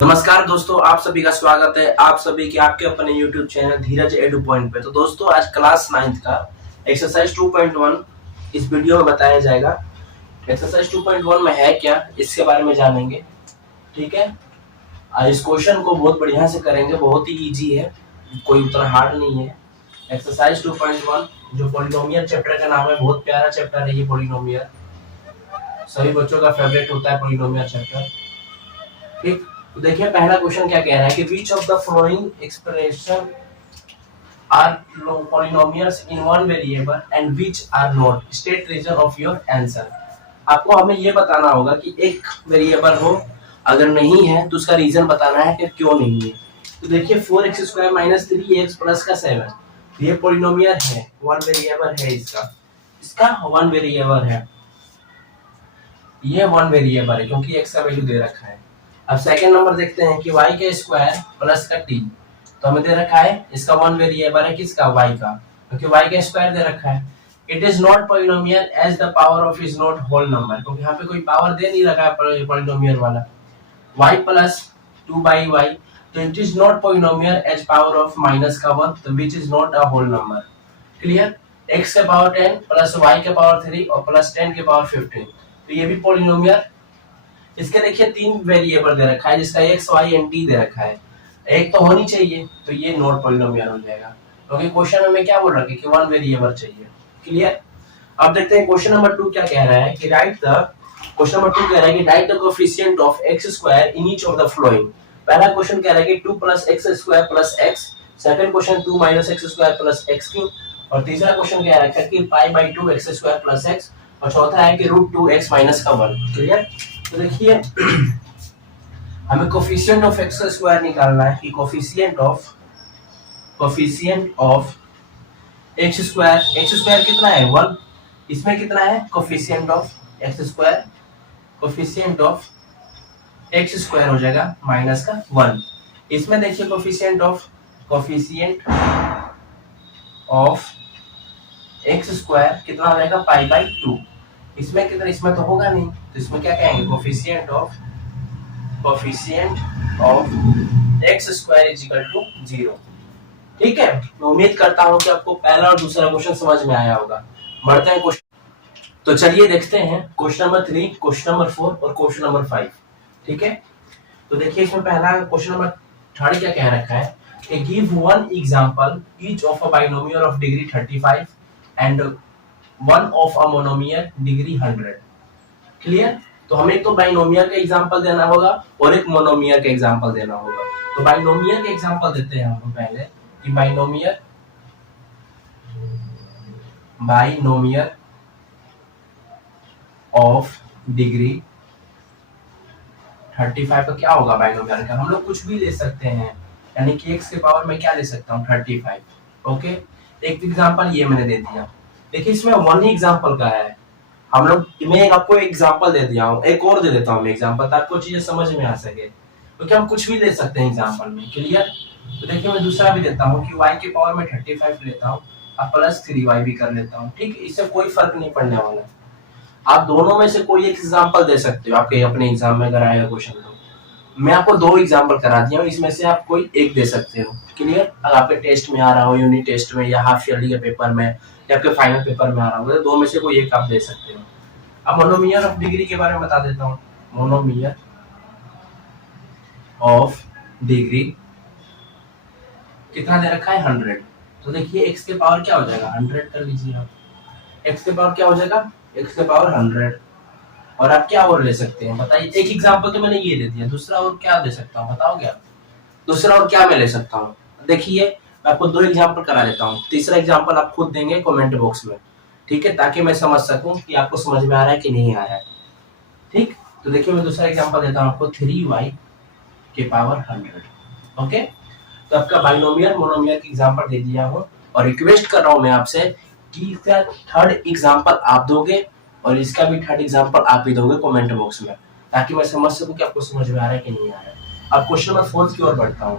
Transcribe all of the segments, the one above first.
नमस्कार दोस्तों, आप सभी का स्वागत है आप सभी के आपके अपने YouTube चैनल धीरज एडू पॉइंट पे। तो दोस्तों, आज क्लास 9th का एक्सरसाइज 2.1 इस वीडियो में बताया जाएगा। एक्सरसाइज 2.1 में है क्या, इसके बारे में जानेंगे। ठीक है, आज इस क्वेश्चन को बहुत बढ़िया से करेंगे, बहुत ही इजी है, कोई उतना हार्ड नहीं है। एक्सरसाइज 2.1 जो पॉलिनोमियल चैप्टर का नाम है, बहुत प्यारा चैप्टर है ये पॉलिनोमियल, सभी बच्चों का फेवरेट होता है पॉलिनोमियल चैप्टर। ठीक, तो देखिए पहला क्वेश्चन क्या कह रहा है कि which of the following expression are polynomials in one variable and which are not, state reason of your answer। आपको हमें ये बताना होगा कि एक वेरिएबल हो, अगर नहीं है तो उसका रीजन बताना है कि क्यों नहीं है। तो देखिए 4x² - 3x + 7 ये पॉलिनोमियल है, वन वेरिएबल है, इसका वन वेरिएबल है, ये वन वेरिएबल है क्योंकि x का वैल्यू दे रखा है। अब सेकंड नंबर देखते हैं कि y का स्क्वायर प्लस का t, तो हमें दे रखा है इसका वन वेरिएबल है किसका, y का, क्योंकि y का स्क्वायर दे रखा है। It is not polynomial as the power of is not whole number, क्योंकि यहाँ पे कोई पावर दे नहीं रखा है पॉलिनोमियल वाला। y प्लस 2/y, तो it is not polynomial as power of minus का 1, तो which is not a whole number. Clear, x के पावर 10 प्लस y के पावर 3 और प्लस 10 के पावर 15, तो ये भी पॉलिनोमियल। इसके देखिए तीन वेरिएबल दे रखा है जिसका x y एंड t दे रखा है, एक तो होनी चाहिए, तो ये नॉट पॉलिनोमियल हो जाएगा, क्योंकि क्वेश्चन में क्या बोल रहा है कि वन वेरिएबल चाहिए। क्लियर, अब देखते हैं क्वेश्चन नंबर 2 क्या कह रहा है कि राइट द, क्वेश्चन नंबर 2 कह रहा है कि right the coefficient of x² in each of the following. पहला क्वेश्चन कह रहा है कि 2 + x² + x, second question 2 - x² + x3, और तीसरा क्वेश्चन कह रहा है कि π/2 x² + x, और चौथा है कि √2x - 1। क्लियर, तो देखिए हमें कोफिशिएंट ऑफ x² निकालना है कि कोफिशिएंट ऑफ x² कितना है 1, इसमें कितना है coefficient of x², coefficient of x² हो जाएगा -1। इसमें देखिए कोफिशिएंट ऑफ x² कितना हो जाएगा π/2, इसमें कितना, इसमें तो होगा नहीं, तो इसमें क्या कहेंगे कोफिशिएंट ऑफ x² = 0। ठीक है, मैं उम्मीद करता हूं कि आपको पहला और दूसरा क्वेश्चन समझ में आया होगा। बढ़ते हैं क्वेश्चन, तो चलिए देखते हैं क्वेश्चन नंबर 3, क्वेश्चन नंबर 4 और क्वेश्चन नंबर 5। ठीक है, तो देखिए इसमें पहला क्वेश्चन नंबर 3 क्या कह रखा है कि give one example each of a binomial of degree 35 and one of a monomial degree 100। Clear, तो हमें तो बाइनोमियल का एग्जांपल देना होगा और एक मोनोमियल का एग्जांपल देना होगा। तो बाइनोमियल का एग्जांपल देते हैं हम पहले कि बाइनोमियल ऑफ डिग्री 35 का क्या होगा बाइनोमियल का, हम लोग कुछ भी ले सकते हैं, यानी कि x के पावर में क्या ले सकता हूँ 35। ओके, एक एग्जांपल ये मैंने दे दिया। देखिए इसमें वन ही एग्जांपल का है, हम लोग, मैं आपको एग्जांपल दे दिया हूँ, एक और दे देता हूँ मैं एग्जांपल ताकि चीजें समझ में आ सके, क्योंकि हम कुछ भी ले सकते हैं एग्जांपल में। क्लियर, तो देखिए मैं दूसरा भी देता हूँ कि y के पावर में 35 लेता हूँ और प्लस 3y भी कर लेता हूँ। ठीक, इससे कोई फर्क नहीं पड़ने वाला, आप दोनों में से कोई एक एग्जांपल दे सकते हो आपके अपने एग्जाम में अगर आएगा क्वेश्चन तो। मैं आपको दो एग्जांपल करा दिया हूँ, इसमें से आप कोई एक दे सकते हो। क्लियर, अगर आपके टेस्ट में आ रहा हो, यूनिट टेस्ट में या हाफ ईयरली के पेपर में या आपके फाइनल पेपर में आ रहा हो, तो दो में से कोई एक आप दे सकते हो। अब मोनोमियल ऑफ डिग्री के बारे में बता देता हूँ। मोनोमियल ऑफ डिग्री कितना दे रखा है 100, तो देखिए x के पावर क्या हो जाएगा 100 कर लीजिए आप, x के पावर क्या हो जाएगा x के पावर 100। और आप क्या और ले सकते हैं बताइए, एक एग्जांपल तो मैंने ये दे दिया, दूसरा और क्या दे सकता हूँ बताओगे आप, दूसरा और क्या मैं ले सकता हूँ। देखिए मैं आपको दो एग्जांपल करा देता हूँ, तीसरा एग्जांपल आप खुद देंगे कमेंट बॉक्स में। ठीक है, ताकि मैं समझ सकूं कि आपको समझ में आ रहा है कि नहीं आ रहा है। ठीक, तो देखिए मैं दूसरा एग्जांपल देता हूं आपको 3y के पावर 100। ओके, तो आपका बाइनोमियल मोनोमियल का एग्जांपल दे दिया हूं, और रिक्वेस्ट कर रहा हूं मैं आपसे कि इसका थर्ड एग्जांपल आप दोगे और इसका भी थर्ड एग्जांपल आप ही दोगे कमेंट बॉक्स में, ताकि मैं समझ सकूं कि आपको समझ में आ रहा है कि नहीं आ रहा है। अब क्वेश्चन नंबर 4 की ओर बढ़ता हूं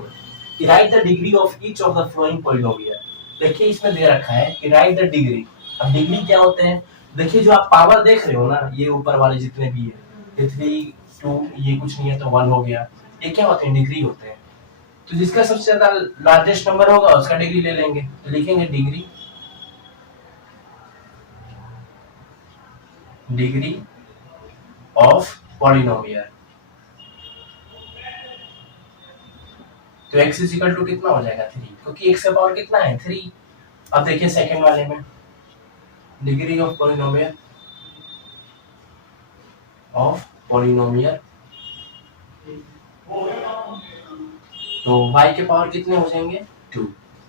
कि right the degree of each of the following polynomial. देखिए इसमें दे रखा है कि राइट द डिग्री। अब डिग्री क्या होते हैं, देखिए जो आप पावर देख रहे हो ना, ये ऊपर वाले जितने भी है, 3 2 ये कुछ नहीं है तो 1 हो गया, ये क्या होते हैं, डिग्री होते हैं। तो जिसका सबसे ज्यादा लार्जेस्ट नंबर होगा उसका डिग्री ले लेंगे, तो लिखेंगे डिग्री ऑफ पॉलिनोमियल। तो x इज इक्वल टू कितना हो जाएगा 3, क्योंकि x का पावर कितना है 3। अब देखिए सेकंड वाले में डिग्री ऑफ पॉलिनोमियल तो y के पावर कितने हो जाएंगे 2।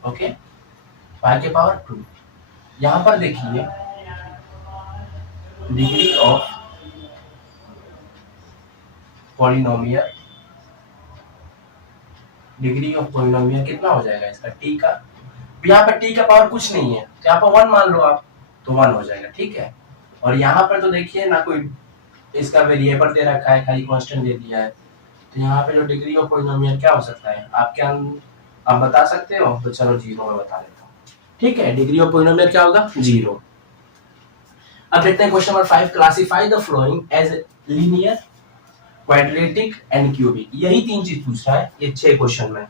ओके, y के पावर 2। यहां पर देखिए डिग्री ऑफ पॉलिनोमियल कितना हो जाएगा इसका t का। यहाँ पर t का पावर कुछ नहीं है, तो यहाँ पर 1 मान लो आप, तो 1 हो जाएगा, ठीक है। और यहाँ पर तो देखिए ना कोई इसका वेरिएबल दे रखा है, खाली कांस्टेंट दे दिया है। तो यहाँ पे जो डिग्री ऑफ पॉलिनोमियल क्या हो सकता है, आप बता सकते हो? तो चलो 0 में बता देता हूँ, ठीक है। डिग्री ऑफ पॉलिनोमियल क्या होगा 0। अब देखते हैं question number 5, classify the following as linear, quadratic and cubic. यही 3 चीज पूछ रहा है ये 6 क्वेश्चन में,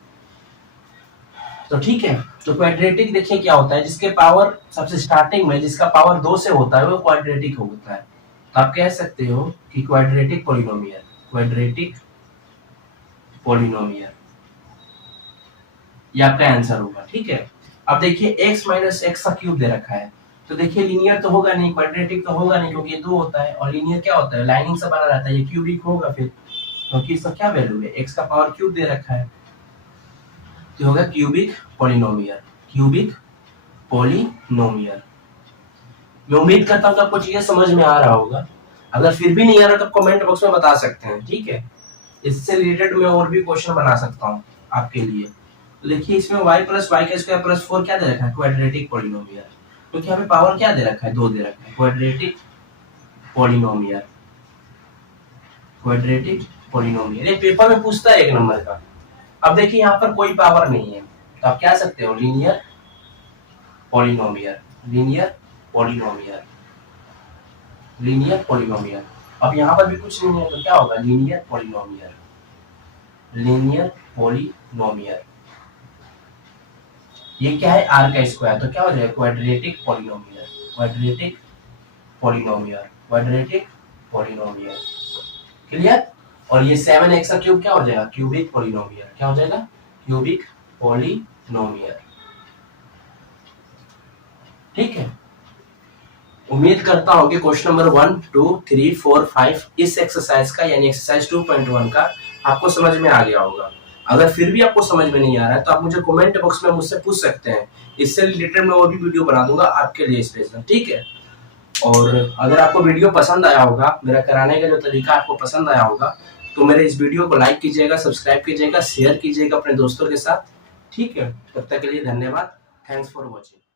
तो ठीक है। तो क्वाड्रेटिक देखिए क्या होता है, जिसके पावर सबसे स्टार्टिंग में जिसका पावर 2 से होता है वो क्वाड्रेटिक होता है। तो आप कह सकते हो कि क्वाड्रेटिक पॉलिनोमियल ये आपका आंसर होगा, ठीक है। अब देखिए x माइनस एक्स का क्यूब दे रखा है, तो देखिए लीनियर तो होगा नहीं, क्वाड्रेटिक तो होगा नहीं, क्योंकि ये 2 होता है, और लीनियर क्या होता है, लाइनिंग से बना रहता है, ये क्यूबिक होगा फिर, क्योंकि इसका क्या वैल्यू है, x का पावर क्यूब दे रखा है, तो होगा क्यूबिक पॉलिनोमियल। मैं उम्मीद करता हूँ कि आपको चीजें समझ में आ रहा होगा। अगर फिर भी नहीं आ रहा तो कमेंट बॉक्स में बता सकते हैं, ठीक है। इससे रिलेटेड मैं और भी क्वेश्चन बना सकता हूँ आपके लिए। तो देखिए इसमें y प्लस वाई का स्क्वायर प्लस 4 क्या दे रखा है, क्वाड्रेटिक पॉलिनोमियल। क्योंकि यहाँ पे पावर क्या दे रखा है, 2 दे रखा है, क्वाड्रेटिक पॉलिनोमियल। ये पेपर में पूछता है 1 नंबर का। अब देखिए यहाँ पर कोई पावर नहीं है, तो आप क्या सकते हो, लीनियर पॉलिनोमियल। अब यहाँ पर भी कुछ नहीं है, तो क्या होगा, लीनियर पॉलिनोमियल। ये क्या है, r का स्क्वायर, तो क्या हो जाएगा, क्वाड्रेटिक पॉलिनोमियल। क्लियर। और ये 7x का क्यूब क्या हो जाएगा, क्यूबिक पॉलिनोमियल। क्या हो जाएगा, क्यूबिक पॉलिनोमियल, ठीक है। उम्मीद करता हूं कि क्वेश्चन नंबर 1, 2, 3, 4, 5 इस एक्सरसाइज का यानी एक्सरसाइज 2.1 का आपको समझ में आ गया होगा। अगर फिर भी आपको समझ में नहीं आ रहा है तो आप मुझे कमेंट बॉक्स में मुझसे पूछ सकते हैं, इससे रिलेटेड मैं और भी वीडियो बना दूंगा आपके लिए स्पेशल, ठीक है। और अगर आपको वीडियो पसंद आया होगा, मेरा कराने का जो तरीका आपको पसंद आया होगा, तो मेरे इस वीडियो को लाइक कीजिएगा, सब्सक्राइब कीजिएगा, शेयर कीजिएगा अपने दोस्तों के साथ, ठीक है। तब तक के लिए धन्यवाद, थैंक्स फॉर वॉचिंग।